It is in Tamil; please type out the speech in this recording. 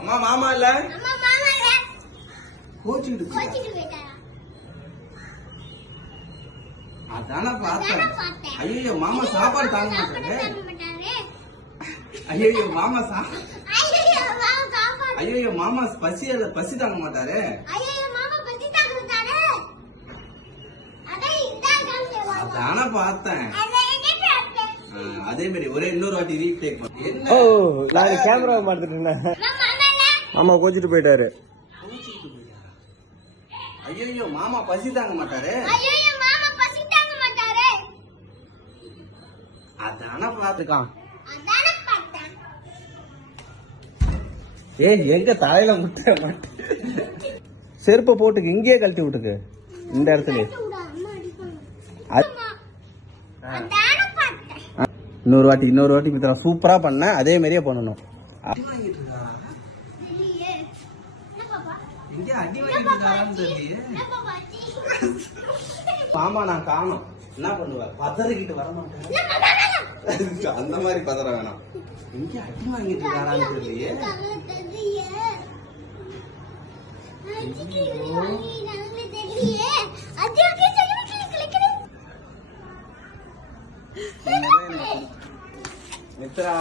அம்மா மாமா இல்ல மாமா இல்ல கோச்சிட்டு போயிட்டாரா? அதான பார்த்தேன். பார்த்தேன். ஐயோ மாமா சாப்பாடு தாங்க மாட்டாரு. மாட்டாரே. ஐயோ மாமா ஐயோ மாமா சாப்பாடு. ஐயோ மாமா பசி தாங்க மாட்டாரு. ஐயோ மாமா பசி தாங்க மாட்டாரே. அடே இதான் காமிச்சேன். அதான பார்த்தேன். அதே மாதிரி ஒரே இன்னொரு வாட்டி ரீடேக் பண்ணு. என்ன ஓ நான் கேமரா மாத்திட்டு இருந்தேன். மாமா கோச்சிட்டு போயிட்டாரு. ஐயோ மாமா பசி தாங்க மாட்டாரு. ஐயோ மாமா பசி தாங்க மாட்டாரே. அதான பார்த்துக்கான். அதானே பார்த்தேன். ஏய் எங்க தலையில முட்டை செருப்பை போட்டுக்கு இங்கேயே கழட்டி விட்டுக்கு இந்த இடத்துல. அம்மா அடிப்பாங்க. அது- அதானே பார்த்தேன். இன்னொரு வாட்டி மித்ரா சூப்பரா பண்ண அதே மாதிரியே பண்ணணும். இல்லையே. என்ன பாப்பா? எங்க அடி வாங்கிட்டு இருக்காரான்னு தெரியல. என்ன பாப்பா? மாமா நான் காணோம். என்ன பண்ணுவ? பதறிக்கிட்டு வர மாட்டேன். அந்த மாதிரி பதற வேணாம். எங்க அடி வாங்கிட்டு இருக்காரான்னு தெரியல. மித்ரா